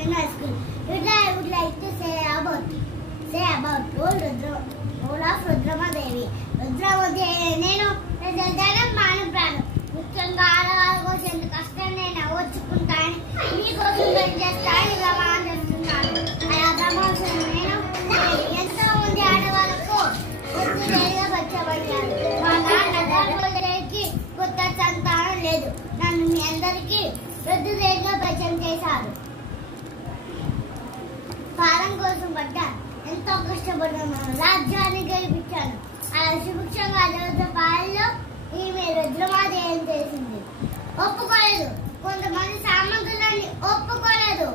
in high school. Today I would like to say about role of Rudramadevi. Rudramadevi నేను ప్రజలను మానప్రాణం ముఖ్యంగా ఆడవాళ్ళ కోసం ఎంత కష్టం నేను ఓర్చుకుంటాను మీకోసం పనిచేస్తాను ఇలా మాట్లాడుతున్నాను అలా ప్రమోషన్ నేను ఎంతో మంది ఆడవాళ్ళకు వృద్ధులుగా వచ్చబడ్డారు మా నాన్న ధర్మకి కొత్త సంతానం లేదు నన్ను మీ అందరికీ వృద్ధులుగా పరిచయం చేశారు కాలం కోసం పడ్డాను ఎంతో కష్టపడ్డాను రాజ్యాన్ని గెలిపించాను అలా సుభిక్షంగా జరుగుతున్న పాలనలో ఈమె రుద్రమాదేవి చేసింది ఒప్పుకోలేదు కొంతమంది సామంతులని ఒప్పుకోలేదు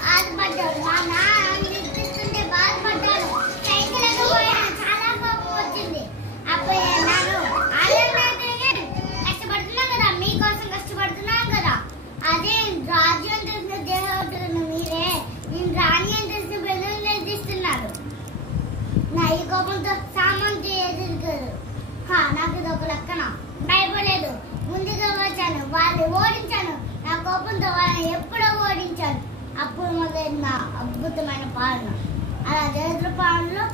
బాధపడ్డాడు మా నాన్న నిర్దిస్తుంటే బాధపడ్డాను సైకిల్కి పోయాను చాలా కోపం వచ్చింది అప్పుడు నేను కష్టపడుతున్నాను కదా మీకోసం కష్టపడుతున్నాను కదా అదే రాజ్యం తెలిసిన దేవతలను మీరే నేను రాణి అని తెలిసిన ప్రజలు నిర్దిస్తున్నారు నా ఈ కోపంతో సామంతి ఎదుర్కోరు నాకు ఇది ఒక లెక్కన భయపడలేదు ముందుగా వచ్చాను వాళ్ళని ఓడించాను నా కోపంతో వాళ్ళని ఎప్పుడో ఓడించాను అప్పుడు మొదలైన నా అద్భుతమైన పాలన అలా దరిద్ర పాలనలో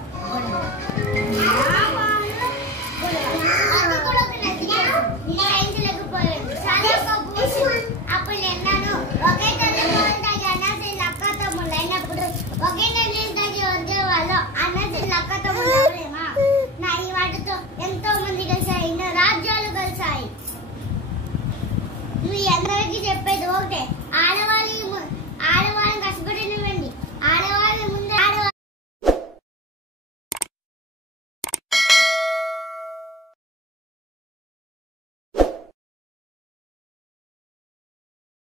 అది కూడా ఒక సహించలేకపోయాను చాలా కోపం వచ్చింది అప్పుడు నేను ఒకే తల్లి అన్నసి లక్క తమ్ముళ్ళు అయినప్పుడు ఒకే తల్లి వద్దే వాళ్ళు అన్నసి లక్క తమ్ముళ్ళు ఎవరేమా నా ఈ వాటితో ఎంతో మంది కలిసాయి ఎన్నో రాజ్యాలు కలిసాయి మీ అందరికీ చెప్పేది ఒకటే